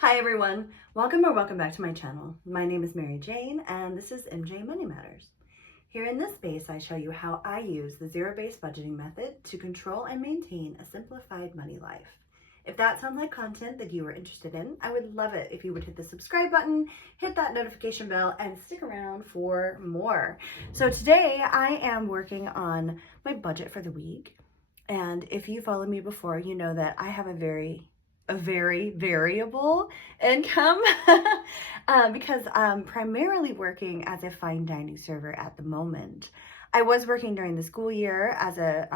Hi everyone, welcome back to my channel. My name is Mary Jane and this is MJ Money Matters. Here in this space I show you how I use the zero-based budgeting method to control and maintain a simplified money life. If that sounds like content that you are interested in, I would love it if you would hit the subscribe button, hit that notification bell, and stick around for more. So today I am working on my budget for the week, and if you followed me before, you know that I have a very variable income because I'm primarily working as a fine dining server at the moment. I was working during the school year as a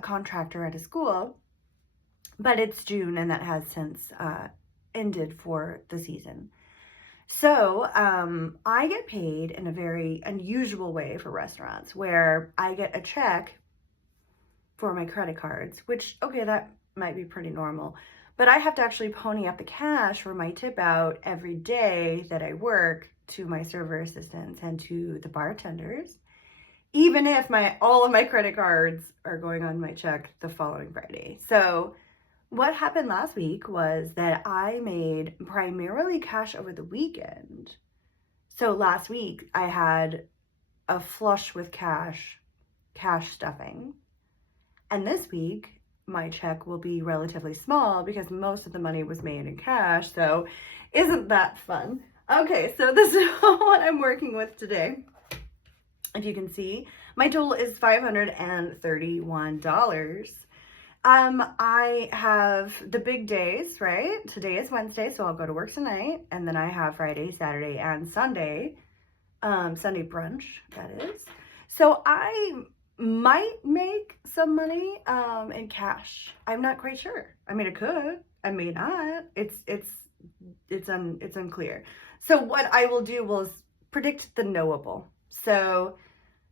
contractor at a school, but it's June and that has since ended for the season. So I get paid in a very unusual way for restaurants where I get a check for my credit cards, which, okay, that might be pretty normal. But I have to actually pony up the cash for my tip out every day that I work to my server assistants and to the bartenders, even if all of my credit cards are going on my check the following Friday. So what happened last week was that I made primarily cash over the weekend. So last week I had a flush with cash stuffing. And this week my check will be relatively small because most of the money was made in cash. So isn't that fun? Okay, so this is what I'm working with today. If you can see, my total is $531. I have the big days, right? Today is Wednesday, so I'll go to work tonight. And then I have Friday, Saturday, and Sunday. Sunday brunch, that is. So I might make some money in cash. I'm not quite sure. I mean, I could. I may not. It's unclear. So what I will do was predict the knowable. So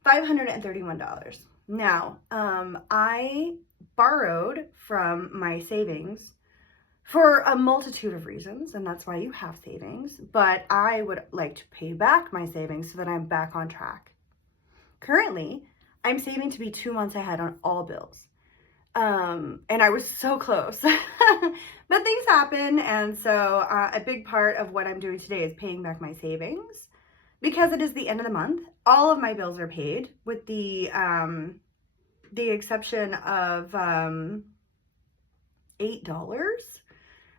$531. Now, I borrowed from my savings for a multitude of reasons, and that's why you have savings, but I would like to pay back my savings so that I'm back on track. Currently, I'm saving to be 2 months ahead on all bills. And I was so close, but things happen. And so a big part of what I'm doing today is paying back my savings because it is the end of the month. All of my bills are paid with the exception of $8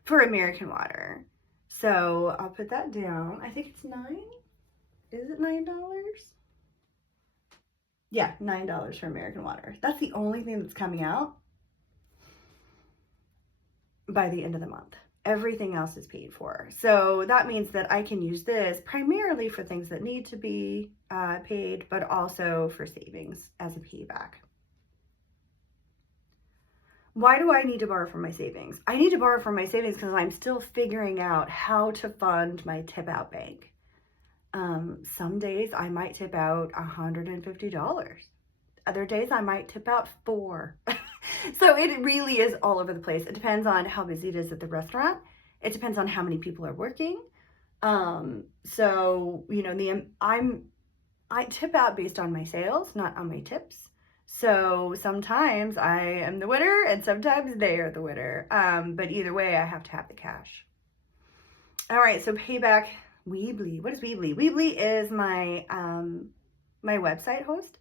for American Water. So I'll put that down. I think it's $9. Is it $9? Yeah, $9 for American Water. That's the only thing that's coming out by the end of the month. Everything else is paid for. So that means that I can use this primarily for things that need to be paid, but also for savings as a payback. Why do I need to borrow from my savings? I need to borrow from my savings because I'm still figuring out how to fund my tip out bank. Some days I might tip out $150. Other days I might tip out $4. So it really is all over the place. It depends on how busy it is at the restaurant. It depends on how many people are working. So, you know, I tip out based on my sales, not on my tips. So sometimes I am the winner and sometimes they are the winner. But either way, I have to have the cash. All right, so payback. Weebly. What is Weebly? Weebly is my my website host,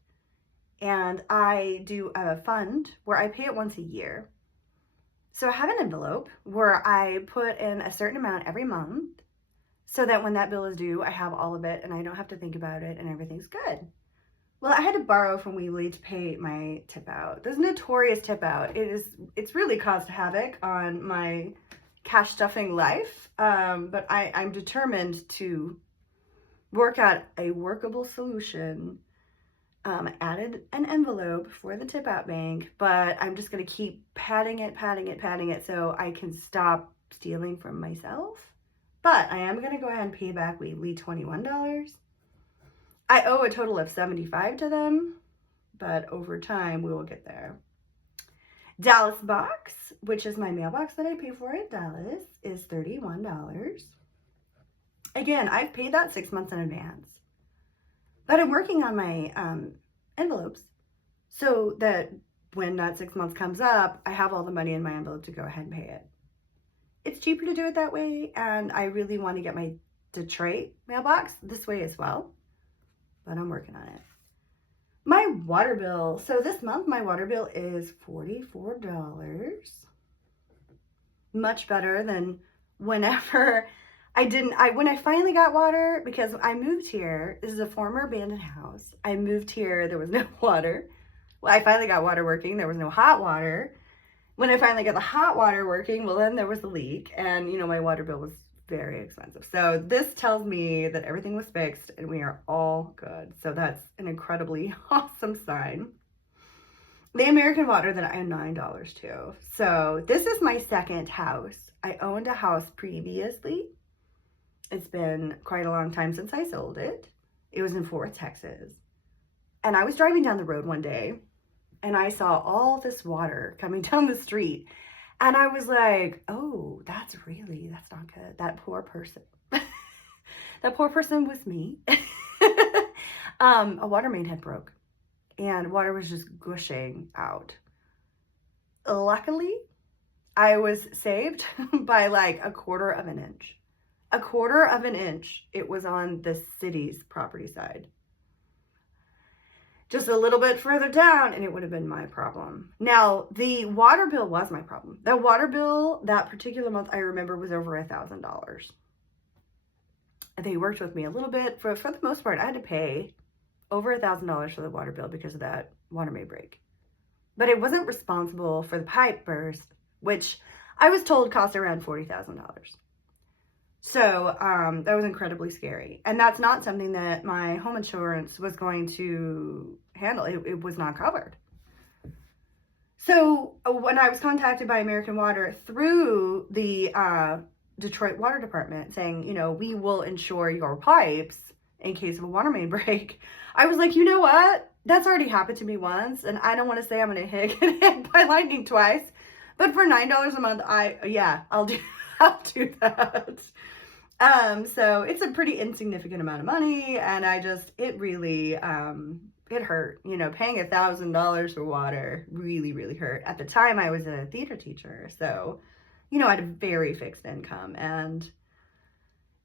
and I do a fund where I pay it once a year. So I have an envelope where I put in a certain amount every month so that when that bill is due, I have all of it and I don't have to think about it and everything's good. Well, I had to borrow from Weebly to pay my tip out. This notorious tip out. It's really caused havoc on my cash stuffing life, but I'm determined to work out a workable solution. Added an envelope for the tip out bank, but I'm just going to keep padding it so I can stop stealing from myself. But I am going to go ahead and pay back Weebly $21. I owe a total of $75 to them, but over time we will get there. Dallas box, which is my mailbox that I pay for at Dallas, is $31. Again, I've paid that 6 months in advance. But I'm working on my envelopes so that when that 6 months comes up, I have all the money in my envelope to go ahead and pay it. it's cheaper to do it that way, and I really want to get my Detroit mailbox this way as well, but I'm working on it. My water bill. So this month my water bill is $44. Much better than whenever when I finally got water, because I moved here. This is a former abandoned house. I moved here, there was no water. Well, I finally got water working, there was no hot water. When I finally got the hot water working, well, then there was a leak, and you know, my water bill was very expensive. So this tells me that everything was fixed and we are all good. So that's an incredibly awesome sign. The American Water that I owe $9 to. So this is my second house. I owned a house previously. It's been quite a long time since I sold it. It was in Fort Worth, Texas. And I was driving down the road one day and I saw all this water coming down the street. And I was like, oh, that's not good. That poor person. That poor person was me. A water main had broke and water was just gushing out. Luckily, I was saved by like a quarter of an inch. A quarter of an inch. It was on the city's property side. Just a little bit further down and it would have been my problem. Now, the water bill was my problem. The water bill that particular month, I remember, was over $1,000. They worked with me a little bit. For the most part, I had to pay over $1,000 for the water bill because of that water main break. But it wasn't responsible for the pipe burst, which I was told cost around $40,000. So that was incredibly scary. And that's not something that my home insurance was going to handle. It was not covered. So when I was contacted by American Water through the Detroit Water Department saying, you know, we will insure your pipes in case of a water main break, I was like, you know what? That's already happened to me once. And I don't want to say I'm going to get hit by lightning twice. But for $9 a month, I'll do that. So it's a pretty insignificant amount of money, and it really, it hurt, you know, paying $1,000 for water really, really hurt. At the time I was a theater teacher, so, you know, I had a very fixed income, and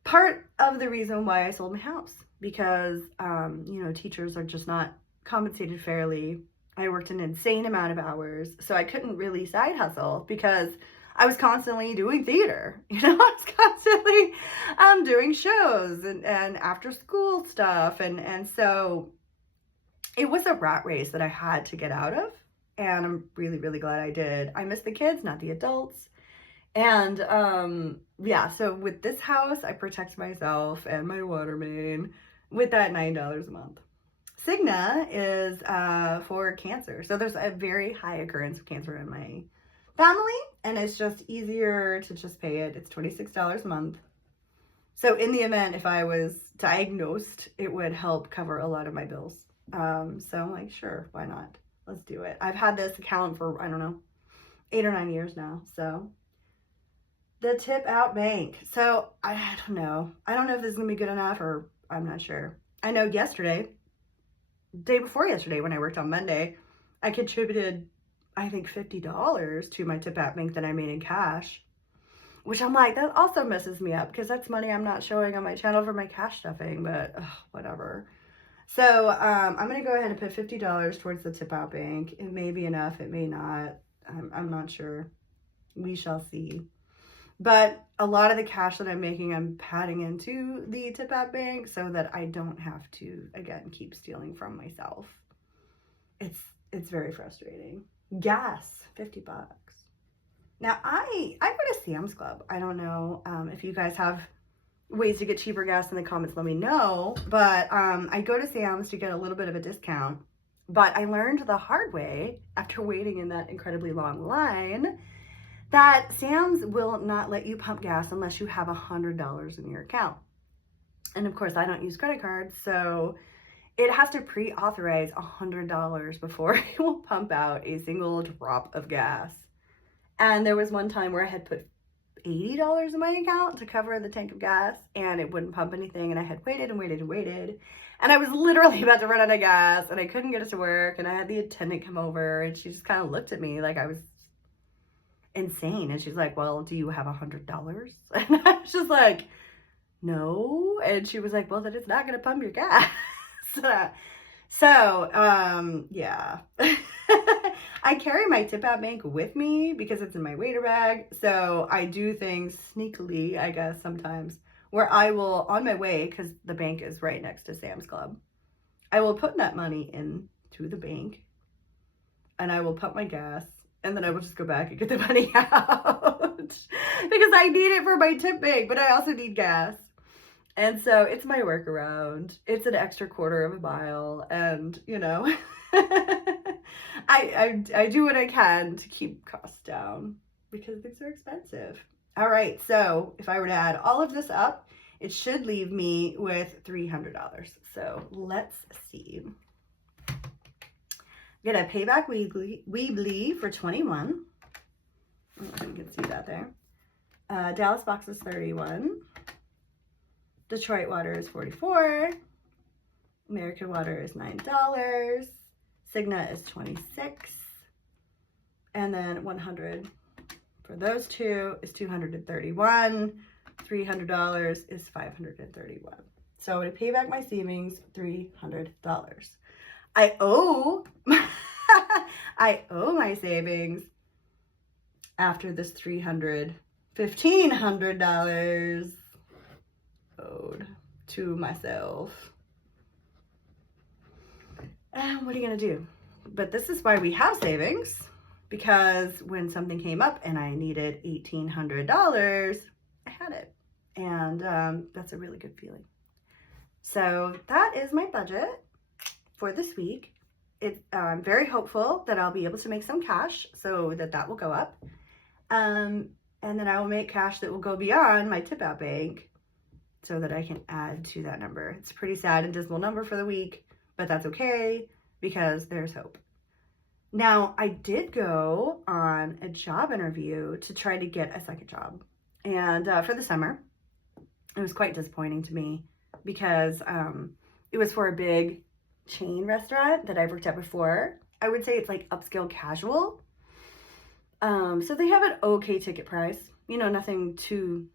part of the reason why I sold my house, because, you know, teachers are just not compensated fairly. I worked an insane amount of hours, so I couldn't really side hustle because I was constantly doing theater. You know, I was constantly doing shows and after school stuff. And so it was a rat race that I had to get out of. And I'm really, really glad I did. I miss the kids, not the adults. And yeah, so with this house, I protect myself and my water main with that $9 a month. Cigna is for cancer. So there's a very high occurrence of cancer in my family, and it's just easier to just pay it. It's $26 a month. So in the event if I was diagnosed, it would help cover a lot of my bills. So I'm like, sure, why not? Let's do it. I've had this account for, I don't know, 8 or 9 years now. So the tip out bank. So I don't know. I don't know if this is gonna be good enough, or I'm not sure. I know day before yesterday when I worked on Monday, I contributed, I think, $50 to my tip out bank that I made in cash, which I'm like, that also messes me up because that's money I'm not showing on my channel for my cash stuffing, but whatever. So I'm going to go ahead and put $50 towards the tip out bank. It may be enough. It may not. I'm not sure. We shall see. But a lot of the cash that I'm making, I'm padding into the tip out bank so that I don't have to, again, keep stealing from myself. It's very frustrating. Gas, $50. Now I go to Sam's Club. I don't know if you guys have ways to get cheaper gas in the comments, let me know. But I go to Sam's to get a little bit of a discount. But I learned the hard way after waiting in that incredibly long line that Sam's will not let you pump gas unless you have $100 in your account. And of course, I don't use credit cards, so it has to pre-authorize $100 before it will pump out a single drop of gas. And there was one time where I had put $80 in my account to cover the tank of gas, and it wouldn't pump anything, and I had waited and waited and waited. And I was literally about to run out of gas, and I couldn't get it to work, and I had the attendant come over, and she just kind of looked at me like I was insane. And she's like, well, do you have $100? And I was just like, no. And she was like, well, then it's not going to pump your gas. Yeah. I carry my tip out bank with me because it's in my waiter bag. So I do things sneakily, I guess, sometimes, where I will, on my way, because the bank is right next to Sam's Club, I will put that money into the bank and I will pump my gas, and then I will just go back and get the money out because I need it for my tip bank, but I also need gas. And so it's my workaround. It's an extra quarter of a mile, and you know, I do what I can to keep costs down because things are expensive. All right, so if I were to add all of this up, it should leave me with $300. So let's see. I'm gonna pay back Weebly for 21. You can see that there. Dallas Box is 31. Detroit Water is 44. American Water is $9. Cigna is 26. And then 100 for those two is 231. $300 is 531. So I'm gonna pay back my savings, $300. I owe my savings after this $1,500 owed to myself. And what are you gonna do? But this is why we have savings, because when something came up and I needed $1,800, I had it. And that's a really good feeling. So that is my budget for this week. I'm very hopeful that I'll be able to make some cash so that will go up. And then I will make cash that will go beyond my tip out bank so that I can add to that number. It's a pretty sad and dismal number for the week, but that's okay because there's hope. Now, I did go on a job interview to try to get a second job. And for the summer, it was quite disappointing to me because it was for a big chain restaurant that I've worked at before. I would say it's like upscale casual. So they have an okay ticket price, you know, nothing too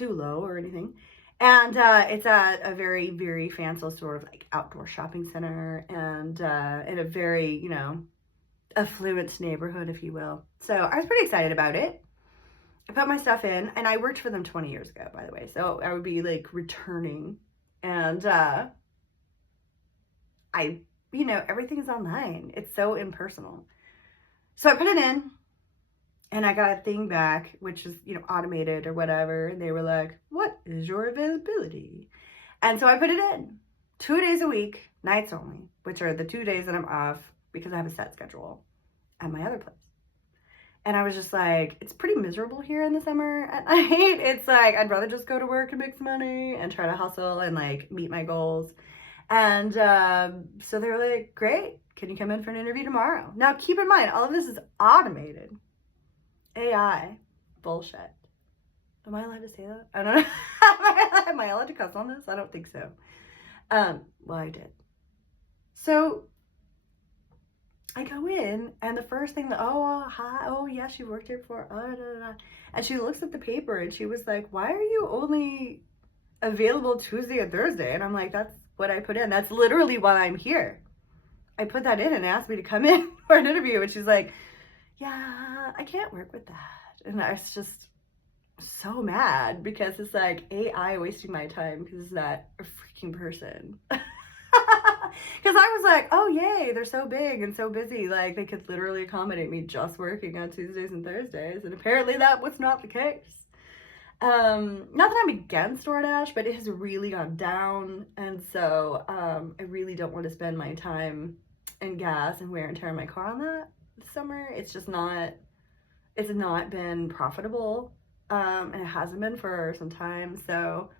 low or anything. And it's at a very, very fancy sort of like outdoor shopping center and in a very, you know, affluent neighborhood, if you will. So I was pretty excited about it. I put my stuff in, and I worked for them 20 years ago, by the way. So I would be like returning, and you know, everything is online. It's so impersonal. So I put it in, and I got a thing back, which is, you know, automated or whatever. And they were like, what is your availability? And so I put it in 2 days a week, nights only, which are the 2 days that I'm off because I have a set schedule at my other place. And I was just like, it's pretty miserable here in the summer at night. It's like, I'd rather just go to work and make some money and try to hustle and like meet my goals. And so they were like, great, can you come in for an interview tomorrow? Now, keep in mind, all of this is automated. AI. Bullshit. Am I allowed to say that? I don't know. Am I allowed to cuss on this? I don't think so. Well, I did. So I go in, and the first thing that, hi, oh yeah, she worked here before, and she looks at the paper, and she was like, why are you only available Tuesday and Thursday? And I'm like, that's what I put in. That's literally why I'm here. I put that in and asked me to come in for an interview, and she's like, yeah, I can't work with that. And I was just so mad because it's like AI wasting my time because it's not a freaking person. Because I was like, oh yay, they're so big and so busy, like they could literally accommodate me just working on Tuesdays and Thursdays, and apparently that was not the case. Not that I'm against DoorDash, but it has really gone down, and so I really don't want to spend my time and gas and wear and tear on my car on that this summer. It's just not, it's not been profitable, and it hasn't been for some time. So,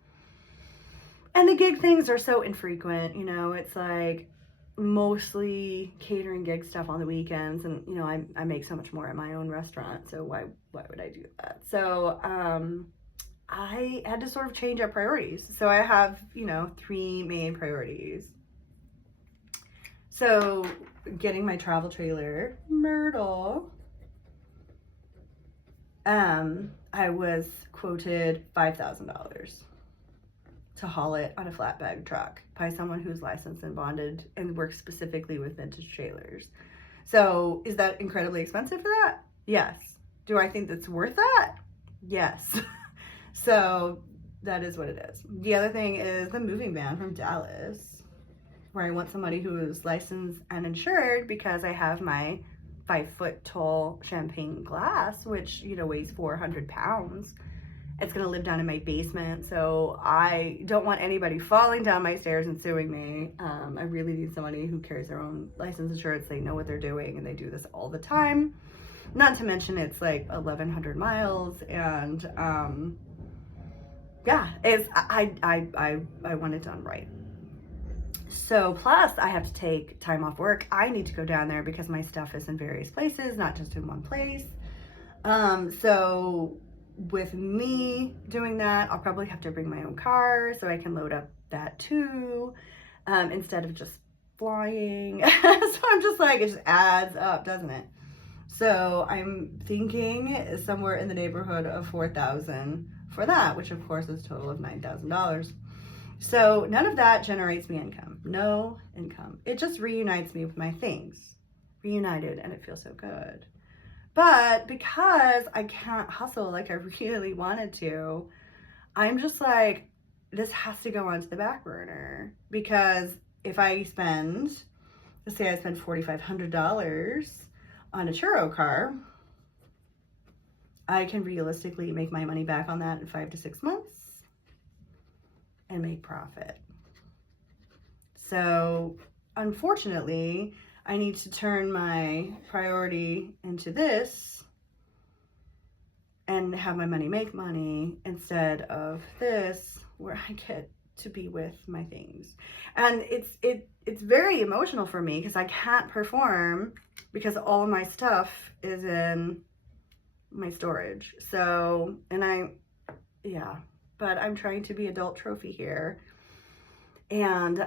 and the gig things are so infrequent, you know, it's like mostly catering gig stuff on the weekends, and you know, I make so much more at my own restaurant, so why would I do that? So I had to sort of change our priorities. So I have, you know, 3 main priorities. So getting my travel trailer, Myrtle, I was quoted $5,000 to haul it on a flatbed truck by someone who's licensed and bonded and works specifically with vintage trailers. So is that incredibly expensive for that? Yes. Do I think that's worth that? Yes. So that is what it is. The other thing is the moving van from Dallas, where I want somebody who is licensed and insured because I have my 5-foot tall champagne glass, which, you know, weighs 400 pounds. It's going to live down in my basement, so I don't want anybody falling down my stairs and suing me. I really need somebody who carries their own license insurance. They know what they're doing, and they do this all the time. Not to mention it's like 1,100 miles, and yeah, I want it done right. So plus I have to take time off work. I need to go down there because my stuff is in various places, not just in one place. So with me doing that, I'll probably have to bring my own car so I can load up that too, instead of just flying. So I'm just like, it just adds up, doesn't it? So I'm thinking somewhere in the neighborhood of $4,000 for that, which of course is a total of $9,000. So none of that generates me income. No income. It just reunites me with my things. Reunited, and it feels so good. But because I can't hustle like I really wanted to, I'm just like, this has to go onto the back burner. Because if I spend, let's say I spend $4,500 on a churro car, I can realistically make my money back on that in 5 to 6 months and make profit. So unfortunately, I need to turn my priority into this and have my money make money instead of this, where I get to be with my things. And it's very emotional for me because I can't perform because all of my stuff is in my storage. So, and yeah, but I'm trying to be adult trophy here. And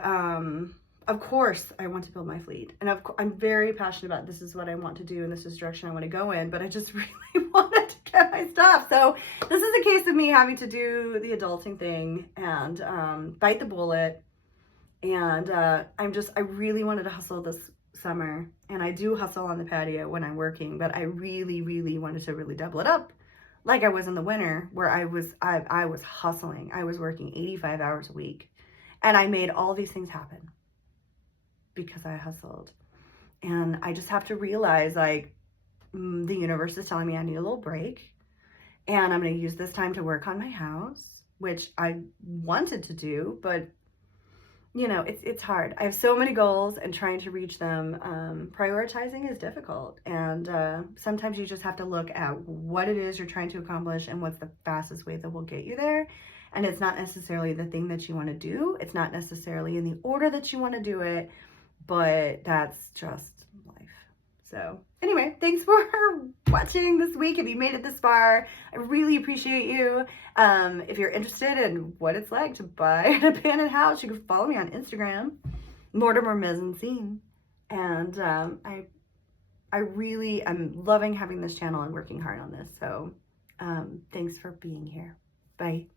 of course I want to build my fleet, and I'm very passionate about this is what I want to do and this is the direction I want to go in, but I just really wanted to get my stuff. So this is a case of me having to do the adulting thing and bite the bullet. And I really wanted to hustle this summer, and I do hustle on the patio when I'm working, but I really wanted to really double it up like I was in the winter, where I was hustling. I was working 85 hours a week, and I made all these things happen because I hustled. And I just have to realize, like, the universe is telling me I need a little break, and I'm going to use this time to work on my house, which I wanted to do, but you know, it's hard. I have so many goals, and trying to reach them, prioritizing is difficult. And sometimes you just have to look at what it is you're trying to accomplish and what's the fastest way that will get you there. And it's not necessarily the thing that you want to do. It's not necessarily in the order that you want to do it, but that's just life. So anyway, thanks for watching this week. If you made it this far, I really appreciate you. If you're interested in what it's like to buy an abandoned house, you can follow me on Instagram, Mortimer Mezzanine. And I really am loving having this channel and working hard on this. So thanks for being here. Bye.